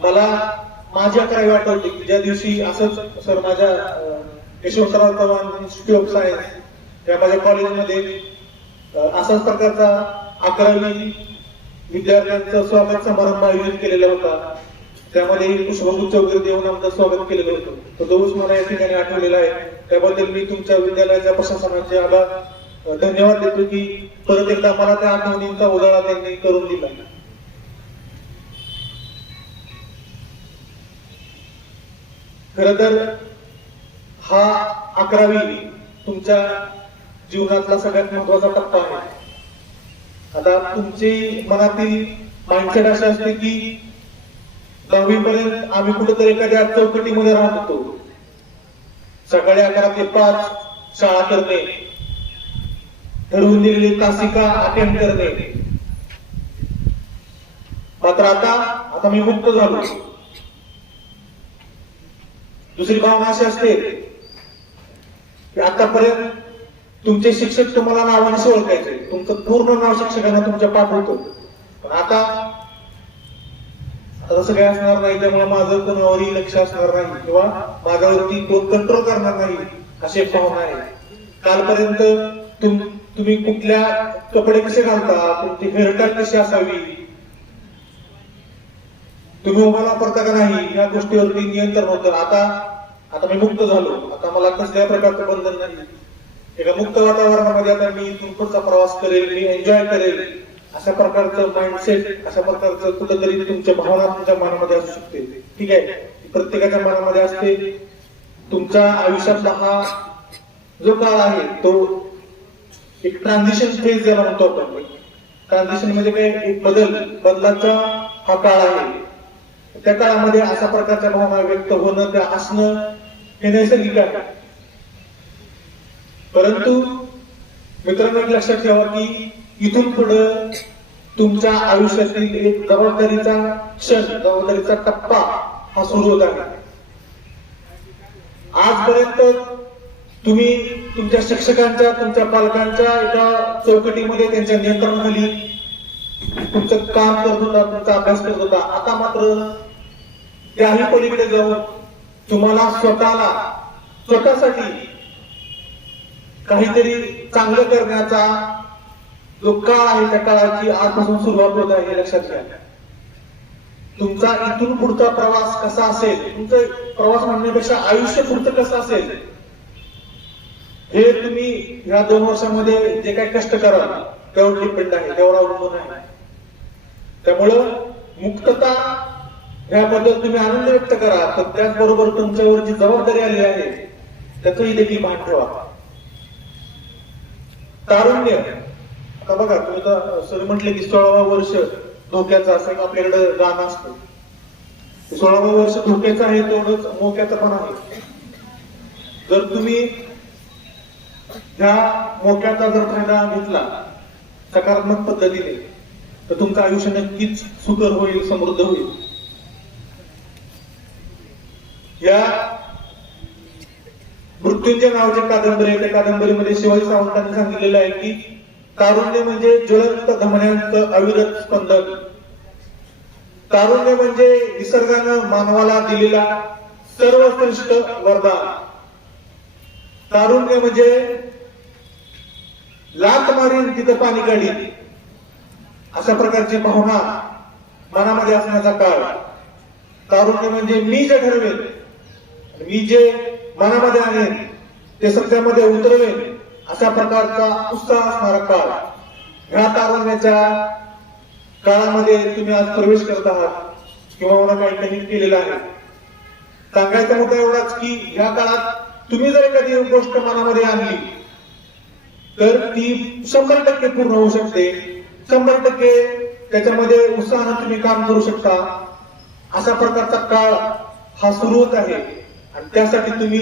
मला माझी 11वी आठवते की ज्या दिवशी असंच सर माझ्या Yashwantrao Chavan institute of science या माझ्या कॉलेजमध्ये असाच प्रकारचा 11वी विद्यार्थ्यांचा स्वागत समारंभ आयोजित केलेला होता. त्यामध्ये पुष्पगुच्छ वगैरे देऊन आमचं स्वागत केलेलं होतं. तो दिवस मला या ठिकाणी आठवलेला आहे. त्याबद्दल मी तुमच्या विद्यालयाच्या प्रशासनाचे आभार धन्यवाद देतो की परत एकदा मला त्या आठवणींचा उजाळा त्यांनी करून दिला. खर तर हा 11वी तुमच्या जीवनातला सगळ्यात महत्वाचा टप्पा आहे. आता तुमची मनातील माइंडसेट अशी असते की 10वी पर्यंत आम्ही कुठेतरी एखाद्या चौकटीमध्ये राहत होतो. सकाळी 11 ते 5 शाळा करणे, ठरवून दिलेली तासिका अटेंड करणे. मात्र आता मी मुक्त झालो. दुसरी भावना अशी असते की आतापर्यंत तुमचे शिक्षक तुम्हाला नावाने ओळखायचे, तुमचं पूर्ण नाव शिक्षकांना तुमच्या पाठ होतं. पण आता तसं काही असणार नाही. त्यामुळे माझं कोणावरही लक्ष असणार नाही किंवा माझ्यावरती कोण कंट्रोल करणार नाही अशी एक भावना आहे. कालपर्यंत तुम्ही कुठल्या कपडे कसे घालता, तुमची हेअरकट कशी असावी, तुम्ही मोबाईल वापरता का नाही, या गोष्टीवरती नियंत्रण होतं. आता मी मुक्त झालो. आता मला कसल्या प्रकारचं बंधन नाही. एका मुक्त वातावरणामध्ये आता मी इथून पुढचा प्रवास करेल, मी एन्जॉय करेल, अशा प्रकारचं माइंडसेट, अशा प्रकारचं कुठंतरी तुमच्या भावना तुमच्या मनामध्ये असू शकते. ठीक आहे, प्रत्येकाच्या मनामध्ये असते. तुमच्या आयुष्यातला हा जो काळ आहे तो एक ट्रान्झिशन फेज ज्याला म्हणतो आपण. ट्रान्झिशन म्हणजे काय, एक बदलाचा हा काळ आहे. त्या काळामध्ये अशा प्रकारच्या भावना व्यक्त होणं, त्या असणं हे नैसर्गिक आहे. परंतु मित्रांनो, एक लक्षात ठेवा की इथून पुढे तुमच्या आयुष्यातील एक जबाबदारीचा क्षण, जबाबदारीचा टप्पा हा सुरू होत आहे. आजपर्यंत तुम्ही तुमच्या शिक्षकांच्या, तुमच्या पालकांच्या एका चौकटीमध्ये त्यांच्या नियंत्रणाखाली तुमचं काम करत होता, तुमचा अभ्यास करत होता. आता मात्र त्याही पलीकडे जाऊन तुम्हाला स्वतःसाठी काहीतरी चांगलं करण्याचा जो काळ आहे, त्या काळाची आजपासून सुरुवात होत आहे. हे लक्षात घ्या. तुमचा इथून पुढचा प्रवास कसा असेल, तुमचा प्रवास म्हणण्यापेक्षा आयुष्य पुढचं कसं असेल, हे तुम्ही ह्या 2 वर्षामध्ये जे काही कष्ट कराल त्यावर डिपेंड आहे, त्यावर अवलंबून आहे. त्यामुळं मुक्तता ह्याबद्दल तुम्ही आनंद व्यक्त करा, पण त्याचबरोबर तुमच्यावर जी जबाबदारी आली आहे त्याचंही देखील भान ठेवा. तारुण्य, आता बघा तुम्ही तर सर म्हटले की 16वा वर्ष धोक्याचं, असं आपल्याकडे गाणं असतं. 16वा वर्ष धोक्याचं आहे तेवढंच मोक्याचं पण आहे. जर तुम्ही ह्या मोक्याचा जर फायदा घेतला सकारात्मक पद्धतीने तर तुमचं आयुष्य नक्कीच सुकर होईल, समृद्ध होईल. या मृत्युंजय नावाची कादंबरी आहे. त्या कादंबरीमध्ये शिवाजी सावंतांनी सांगितलेलं आहे की तारुण्य म्हणजे ज्वलंत धमन्यांचं अविरत स्पंदन. तारुण्य म्हणजे निसर्गानं मानवाला दिलेला सर्वश्रेष्ठ वरदान. तारुण्य म्हणजे लात मारीन तिथं पाणी काढीन अशा प्रकारची भावना मनामध्ये असण्याचा काळ. तारुण्य म्हणजे मी जे ठरवेन, मी जे मनामध्ये आणेन ते सत्यामध्ये उतरवेन अशा प्रकारचा उत्साह असणारा काळ. ह्या तारुण्याच्या काळामध्ये तुम्ही आज प्रवेश करत आहात किंवा मला काही केलेलं आहे. सांगायचा मुद्दा एवढाच की ह्या काळात तुम्ही जर एखादी गोष्ट मनामध्ये आणली तर ती 100% पूर्ण होऊ शकते. 100% त्याच्यामध्ये उत्साहानं तुम्ही काम करू शकता. अशा प्रकारचा काळ हा सुरू होत आहे आणि त्यासाठी तुम्ही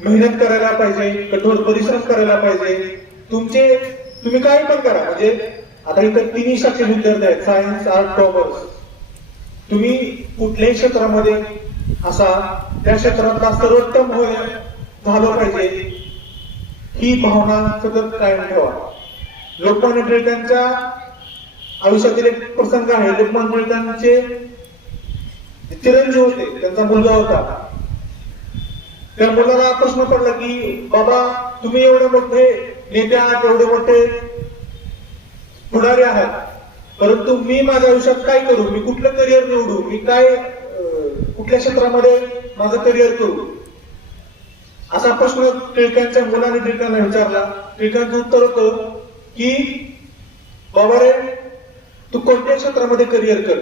मेहनत करायला पाहिजे, कठोर परिश्रम करायला पाहिजे. तुम्ही काही पण करा, म्हणजे आता इथं 3 शाखेचे विद्यार्थी आहेत, सायन्स, आर्ट, कॉमर्स. तुम्ही कुठल्याही क्षेत्रामध्ये असा त्या क्षेत्रातला सर्वोत्तम झालं पाहिजे ही भावना सतत कायम ठेवा. लोकमान्य टिळकांच्या आयुष्यातील एक प्रसंग आहे. लोकमान्य टिळकांचे चिरंजीव होते, त्यांचा मुलगा होता. त्या मुलाला प्रश्न पडला की बाबा तुम्ही एवढे मोठे नेते आहात, एवढे मोठे पुढारी आहात, परंतु मी माझ्या आयुष्यात काय करू, मी कुठलं करिअर निवडू, मी काय कुठल्या क्षेत्रामध्ये माझं करिअर करू, असा प्रश्न टिळकांच्या मुलाने टिळकांना विचारला. टिळकांचं उत्तर होतं की बाबा रे, तू कोणत्या क्षेत्रामध्ये करिअर कर,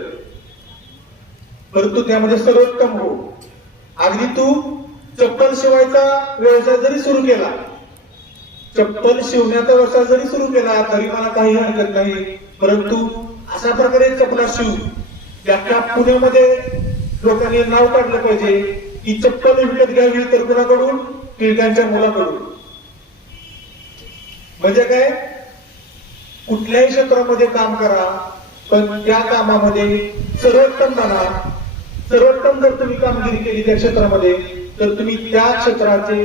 परंतु त्यामध्ये सर्वोत्तम हो. अगदी तू चप्पल शिवायचा व्यवसाय जरी सुरू केला, चप्पल शिवण्याचा व्यवसाय जरी सुरू केला तरी मला काही हरकत नाही, परंतु अशा प्रकारे चप्पला शिव त्याच्या पुण्यामध्ये लोकांनी नाव काढलं पाहिजे की चप्पल विकत घ्यावी तर कुणाकडून, टिळकांच्या मुलाकडून. म्हणजे काय, कुठल्याही क्षेत्रामध्ये काम करा पण त्या कामामध्ये सर्वोत्तम बना. सर्वोत्तम जर तुम्ही कामगिरी केली त्या क्षेत्रामध्ये तर तुम्ही त्या क्षेत्राचे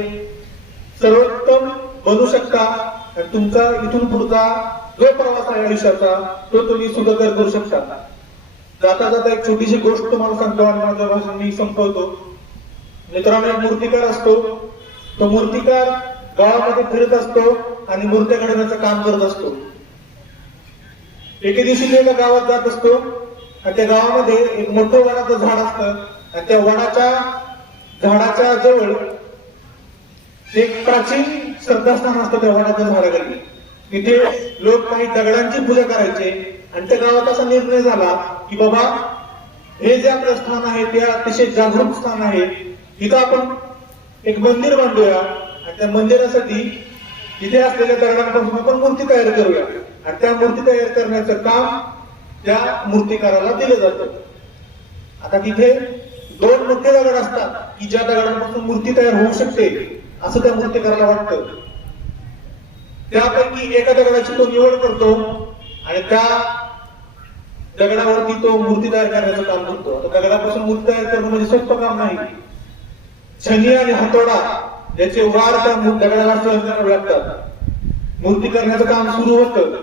सर्वोत्तम बनू शकता आणि तुमचा इथून पुढचा जो प्रवास आहे आयुष्याचा तो तुम्ही सुखकर करू शकता. जाता जाता एक छोटीशी गोष्ट तुम्हाला सांगतो आणि माझं भाषण मी संपवतो. मित्रांनो, एक मूर्तिकार असतो. तो मूर्तिकार गावामध्ये फिरत असतो आणि मूर्त्या घडवण्याचं काम करत असतो. एके दिवशी एका गावात जात असतो आणि त्या गावामध्ये एक मोठं वडाचं झाड असतं आणि त्या वडाच्या झाडाच्या जवळ एक प्राचीन श्रद्धास्थान असतं त्या वडाच्या झाडाखाली. तिथे लोक काही दगडांची पूजा करायचे आणि त्या गावात असा निर्णय झाला की बाबा हे जे आपलं स्थान आहे ते अतिशय जागरूक स्थान आहे, तिथं आपण एक मंदिर बांधूया आणि त्या मंदिरासाठी तिथे असलेल्या दगडांपासून आपण मूर्ती तयार करूया आणि त्या मूर्ती तयार करण्याचं काम त्या मूर्तिकाराला दिलं जातं. आता तिथे 2 मोठे दगड असतात की ज्या दगडांपासून मूर्ती तयार होऊ शकते असं त्या मूर्तिकाराला वाटतं. त्यापैकी एका दगडाची तो निवड करतो आणि त्या दगडावरती तो मूर्ती तयार करण्याचं काम करतो. आता दगडापासून मूर्ती तयार करणं म्हणजे सोपं काम नाही. छनी आणि हातोडा याचे वार त्या दगडाला सहन करावे लागतात. मूर्ती करण्याचं काम सुरू होतं,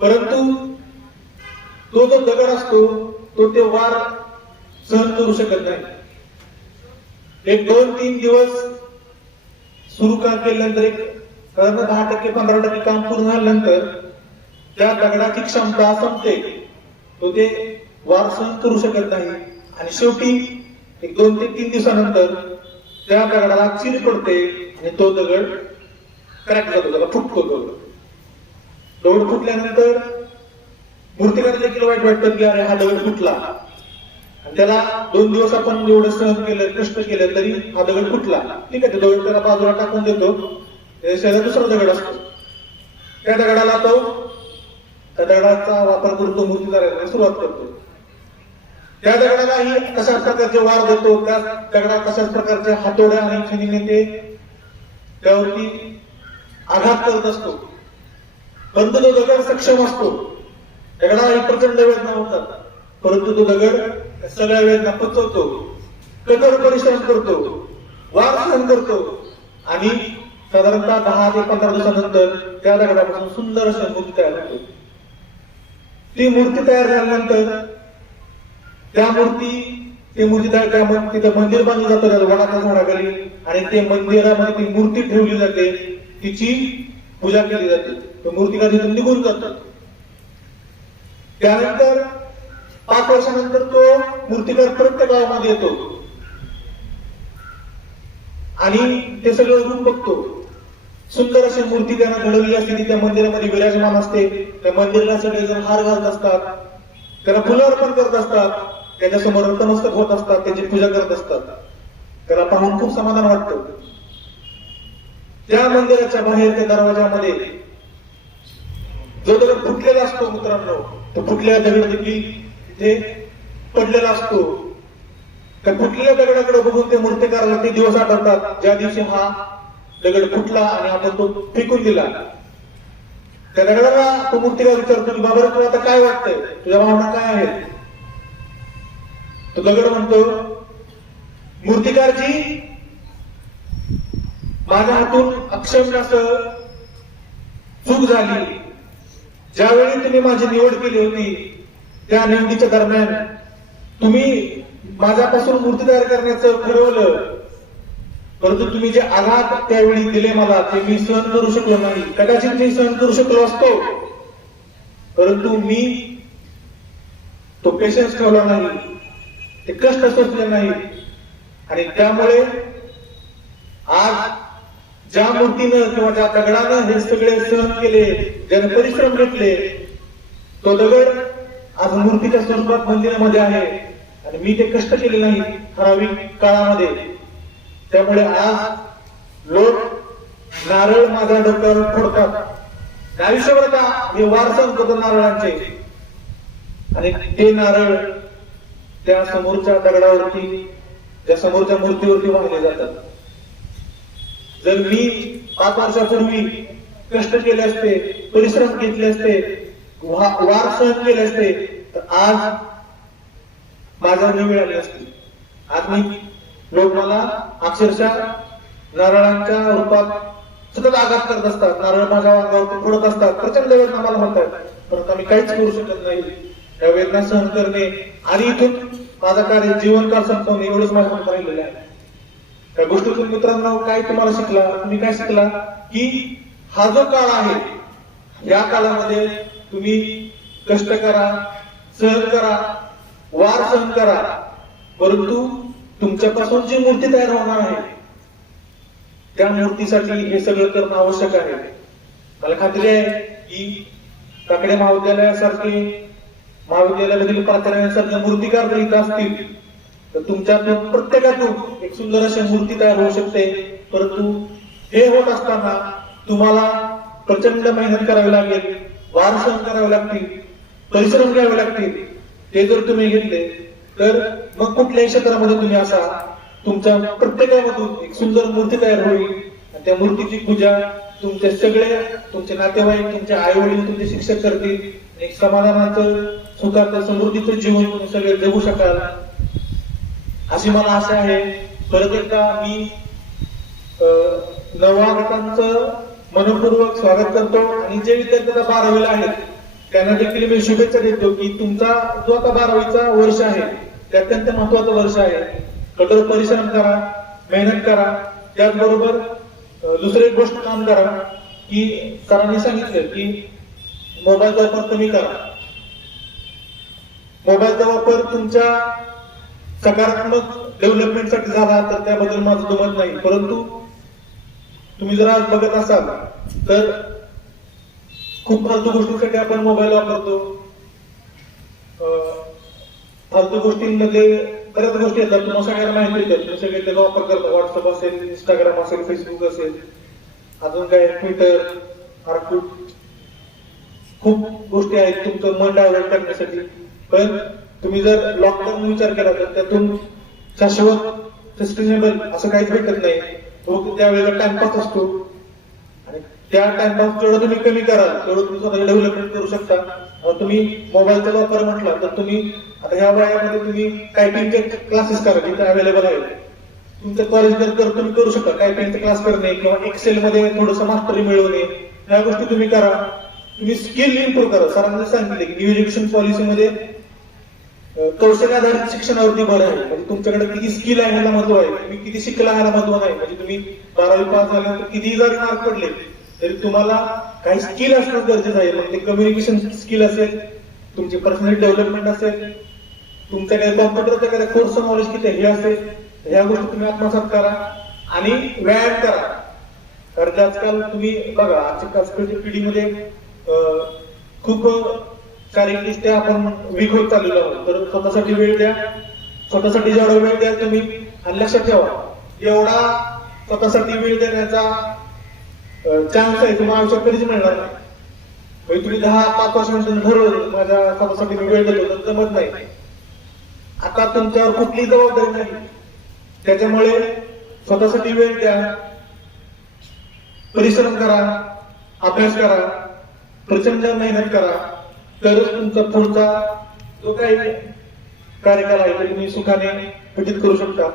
परंतु तो जो दगड असतो तो ते वार सहन करू शकत नाही. एक 2-3 दिवस सुरू काम केल्यानंतर एक 10%-15% काम पूर्ण झाल्यानंतर त्या दगडाची क्षमता संपते, तो ते वार सहन करू शकत नाही आणि शेवटी एक 2 ते 3 दिवसानंतर त्या दगडाला चिर पडते आणि तो दगड क्रॅक जातो, त्याला फुटतो. दगड फुटल्यानंतर मूर्तिकार देखील वाईट वाटतं की अरे हा दगड फुटला आणि त्याला 2 दिवस आपण एवढं सहन केलं, कष्ट केलं तरी हा दगड फुटला. ठीक आहे, दगड त्याला बाजूला टाकून देतो, त्याच्या दुसरा दगड असतो. त्या दगडाला तो त्या दगडाचा वापर करून तो मूर्ती करायला सुरुवात करतो. त्या दगडालाही तशाच प्रकारचे वार देतो, त्या दगडात तशाच प्रकारचे हातोड्या आणि खणीने ते त्यावरती आघात करत असतो. परंतु तो दगड सक्षम असतो. दगडालाही प्रचंड वेदना होतात, परंतु तो दगड सगळ्या वेदना पचवतो, कठोर परिश्रम करतो, वार सहन करतो आणि साधारणतः 10 ते 15 दिवसानंतर त्या दगडापासून सुंदर अशी मूर्ती तयार होते. ती मूर्ती तयार झाल्यानंतर ती मूर्ती तयार तिथं मंदिर बांधलं जातं त्या वडाच्या झाडाखाली आणि ते मंदिरामध्ये ती मूर्ती ठेवली जाते, तिची पूजा केली जाते. मूर्तिकार तिथून निघून जातात. त्यानंतर 5 वर्षानंतर तो मूर्तिकार परत त्या गावामध्ये येतो आणि ते सगळं रूप बघतो. सुंदर अशी मूर्ती त्यांना घडवलेली असते, ती त्या मंदिरामध्ये विराजमान असते. त्या मंदिराला सगळेजण हार घालत असतात, त्याला फुलं अर्पण करत असतात, त्याच्यासमोर नतमस्तक होत असतात, त्याची पूजा करत असतात. त्याला पाहून खूप समाधान वाटतं. त्या मंदिराच्या बाहेर त्या दरवाजामध्ये जो दगड फुटलेला असतो मित्रांनो, तो फुटलेला दगड देखील तिथे पडलेला असतो. त्या फुटलेल्या दगडाकडे बघून ते मूर्तिकाराला ते दिवस आठवतात ज्या दिवशी हा दगड फुटला आणि आपण तो फेकून दिला. त्या दगडाला तो मूर्तिकार विचारतो की बाबा तुला आता काय वाटतंय, तुझ्या भावना काय आहेत? तो दगड म्हणतो, मूर्तिकारजी माझ्या हातून अक्षम्य असं चूक झाली. ज्यावेळी तुम्ही माझी निवड केली होती त्या निवडीच्या दरम्यान तुम्ही माझ्यापासून मूर्ती तयार करण्याचं ठरवलं, परंतु तुम्ही जे आघात त्यावेळी दिले मला ते मी सहन करू शकलो नाही. कदाचित मी सहन करू शकलो असतो, परंतु मी तो पेशन्स ठेवला नाही, ते कष्ट सोसले नाही आणि त्यामुळे आज ज्या मूर्तीनं किंवा ज्या दगडानं हे सगळे सहन केले, ज्याने परिश्रम घेतले, तो दगड आज मूर्तीच्या स्वरूपात मंदिरामध्ये आहे आणि मी ते कष्ट केले नाही ठराविक काळामध्ये. त्यामुळे आज लोक नारळ माझ्या डोक्यावर फोडतात. आयुष्यभर का हे वार सहन करतो नारळांचे आणि ते नारळ त्या समोरच्या दगडावरती, त्या समोरच्या मूर्तीवरती वाहिले जातात. जर मी 5 वर्षापूर्वी कष्ट केले असते, परिश्रम घेतले असते, वार सहन केले असते, तर आज माझ्यावर वेळ आली असती. आज मी लोक मला अक्षरशः नारळांच्या रूपात सतत आघात करत असतात, नारळ माझ्या अंगावरती फोडत असतात, प्रचंड वेदना मला होतात, परंतु आम्ही काहीच करू शकत नाही. त्या वेदना सहन करणे आणि इथून माझा कार्य जीवनकाळ संपवणे एवढंच माझ्याकडे राहिलेलं आहे. त्या गोष्टीतून मित्रांनो काय तुम्हाला शिकला, तुम्ही काय शिकला की हा जो काळ आहे या काळामध्ये तुम्ही कष्ट करा, सहन करा, वार सहन करा, परंतु तुमच्यापासून जी मूर्ती तयार होणार आहे त्या मूर्तीसाठी हे सगळं करणं आवश्यक आहे. मला खात्री आहे की काकडे महाविद्यालयासारखे महाविद्यालयामधील प्राचार्यांसारख्या मूर्तिकार जर इथं असतील तर तुमच्यातून प्रत्येकातून एक सुंदर अशी मूर्ती तयार होऊ शकते. परंतु हे होत असताना तुम्हाला प्रचंड मेहनत करावी लागेल, वार सहन करावे लागतील, परिश्रम घ्यावे लागतील. ते जर तुम्ही घेतले तर मग कुठल्याही क्षेत्रामध्ये तुम्ही असा तुमच्या प्रत्येकामधून एक सुंदर मूर्ती तयार होईल. आणि त्या मूर्तीची पूजा तुमचे सगळे तुमचे नातेवाईक, तुमचे आई वडील, तुमचे शिक्षक करतील. एक समाधानाचं, सुखाचं, समृद्धीचं जीवन तुम्ही सगळे जगू शकाल अशी मला आशा आहे. परत एकदा मी नवगतांचं मनपूर्वक स्वागत करतो आणि जे विद्यार्थी 12वीला आहेत त्यांना देखील मी शुभेच्छा देतो की तुमचा जो आता 12वीचा वर्ष आहे ते अत्यंत महत्वाचं वर्ष आहे. कठोर परिश्रम करा, मेहनत करा. त्याचबरोबर दुसरी एक गोष्ट काम करा की सरांनी सांगितलं की मोबाईलचा वापर कमी करा. मोबाईलचा वापर तुमच्या सकारात्मक डेव्हलपमेंटसाठी झाला तर त्याबद्दल माझं दुमत नाही. परंतु तुम्ही जर आज बघत असाल तर खूप फालतू गोष्टींसाठी आपण मोबाईल वापरतो. फालतू गोष्टींमध्ये बऱ्याच गोष्टी येतात, तुम्हाला सगळ्यांना माहिती येतात. तुम्ही सगळे त्याचा वापर करता. व्हॉट्सअप असेल, इंस्टाग्राम असेल, फेसबुक असेल, अजून काय ट्विटर, ऑर्कुट, खूप गोष्टी आहेत तुमचं मन डायव्हर्ट करण्यासाठी. पण तुम्ही जर लॉंग टर्म विचार केला तर त्यातून शाश्वत सस्टेनेबल असं काहीच भेटत नाही. तो त्यावेळेला टाइमपास असतो आणि त्या टाइमपास जेवढं तुम्ही कमी कराल तेवढं तुम्ही स्वतःला डेव्हलपमेंट करू शकता. तुम्ही मोबाईलचा वापर म्हटला तर तुम्ही आता ह्या वयामध्ये तुम्ही टायपिंगचे क्लासेस करा जिथे अवेलेबल आहे. तुमचं कॉलेज जर तुम्ही करू शकता टायपिंगचे क्लास करणे किंवा एक्सेल मध्ये थोडंसं मास्टरी मिळवणे, ह्या गोष्टी तुम्ही करा. तुम्ही स्किल इम्प्रूव्ह करा. सरांनी सांगितले की न्यू एज्युकेशन पॉलिसीमध्ये कौशल्य आधारित शिक्षणावरती भर आहे. म्हणजे तुमच्याकडे किती स्किल आहे ह्याला महत्व आहे, तुम्ही किती शिकला ह्याला महत्व नाही. म्हणजे तुम्ही 12वी पास झाल्यानंतर कितीही जर मार्क पडले तरी तुम्हाला काही स्किल असणं गरजेचं आहे. मग ते कम्युनिकेशन स्किल असेल, तुमची पर्सनॅलिटी डेव्हलपमेंट असेल, तुमच्याकडे कॉम्प्युटरचा काही कोर्स नॉलेज किती हे असेल, ह्या गोष्टी तुम्ही आत्मसात करा आणि व्यायाम करा. कारण आजकाल तुम्ही बघा आजकालच्या पिढीमध्ये खूप शारीरिकदृष्ट्या आपण वीक होत चाललेलो आहोत. तर स्वतःसाठी वेळ द्या. स्वतःसाठी जेवढा वेळ द्या तुम्ही, आणि लक्षात ठेवा एवढा स्वतःसाठी वेळ देण्याचा चान्स आहे तुम्हाला आयुष्यात कधीच मिळणार नाही. म्हणजे तुम्ही 10-5 वर्षांनंतर ठरवलं माझ्या स्वतःसाठी मी वेळ देतो तर जमत नाही. आता तुमच्यावर कुठलीही जबाबदारी नाही. त्याच्यामुळे स्वतःसाठी वेळ द्या, परिश्रम करा, अभ्यास करा, प्रचंड मेहनत करा. तरच तुमचा पुढचा जो काही कार्यकाल आहे तो तुम्ही सुखाने व्यतीत करू शकता.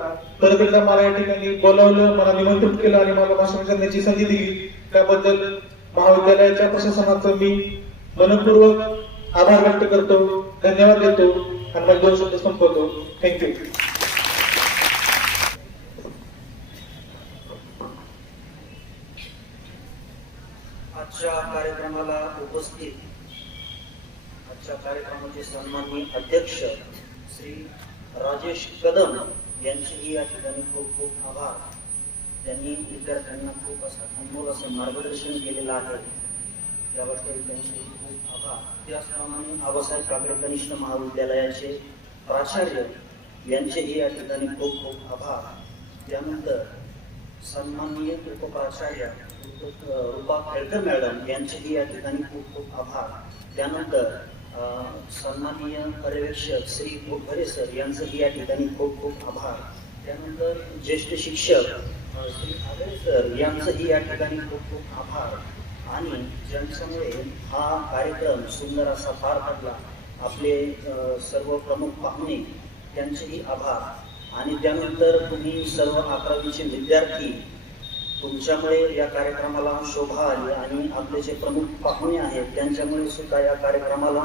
परत एकदा मला या ठिकाणी बोलावलं, मला निमंत्रित केलं आणि मला भाषण करण्याची संधी दिली त्याबद्दल महाविद्यालयाच्या प्रशासनाचं मी मनपूर्वक आभार व्यक्त करतो, धन्यवाद देतो आणि माझे 2 शब्द संपवतो. थँक्यू. आजच्या कार्यक्रमाला उपस्थित आजच्या कार्यक्रमाचे सन्माननीय अध्यक्ष श्री राजेश कदम यांचेही या ठिकाणी खूप खूप आभार. त्यांनी विद्यार्थ्यांना खूप असं अनमोल असं मार्गदर्शन केलेलं आहे, त्याबद्दल त्यांचे खूप आभार. त्याचप्रमाणे आबासाहेब काकडे कनिष्ठ महाविद्यालयाचे प्राचार्य यांचेही या ठिकाणी खूप खूप आभार. त्यानंतर सन्माननीय उपप्राचार्य रूपा खेळकर मॅडम यांचेही या ठिकाणी खूप खूप आभार. त्यानंतर सन्माननीय पर्यवेक्षक श्री भोगरे सर यांचंही या ठिकाणी खूप खूप आभार. त्यानंतर ज्येष्ठ शिक्षक श्री आगळे सर यांचंही या ठिकाणी खूप खूप आभार. आणि ज्यांच्यामुळे हा कार्यक्रम सुंदर असा पार पडला आपले सर्व प्रमुख पाहुणे त्यांचेही आभार. आणि त्यानंतर तुम्ही सर्व 11वीचे विद्यार्थी, तुमच्यामुळे या कार्यक्रमाला शोभा आली आणि आपले जे प्रमुख पाहुणे आहेत त्यांच्यामुळे सुद्धा या कार्यक्रमाला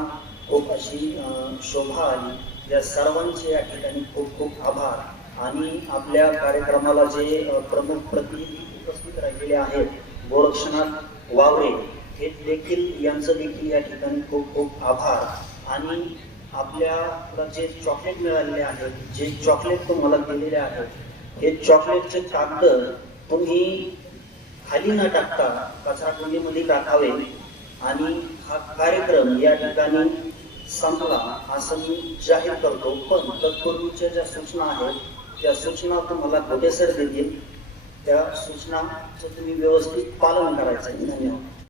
खूप अशी शोभा आली. या सर्वांचे या ठिकाणी खूप खूप आभार. आणि आपल्या कार्यक्रमाला जे प्रमुख प्रतिनिधी उपस्थित राहिलेले आहेत, गोरक्षनाथ वावरे हे देखील यांचं देखील या ठिकाणी खूप खूप आभार. आणि आपल्याला जे चॉकलेट मिळालेले आहेत, जे चॉकलेट तुम्हाला दिलेले आहेत, हे चॉकलेटचे कागद तुम्ही खाली न टाकता कचराकुंडीमध्ये टाकावे आणि हा कार्यक्रम या ठिकाणी संपला असं मी जाहीर करतो. पण तत्पूर्वीच्या ज्या सूचना आहेत त्या सूचना तुम्हाला गोटे सर देतील. त्या सूचनाचं तुम्ही व्यवस्थित पालन करायचं. धन्यवाद.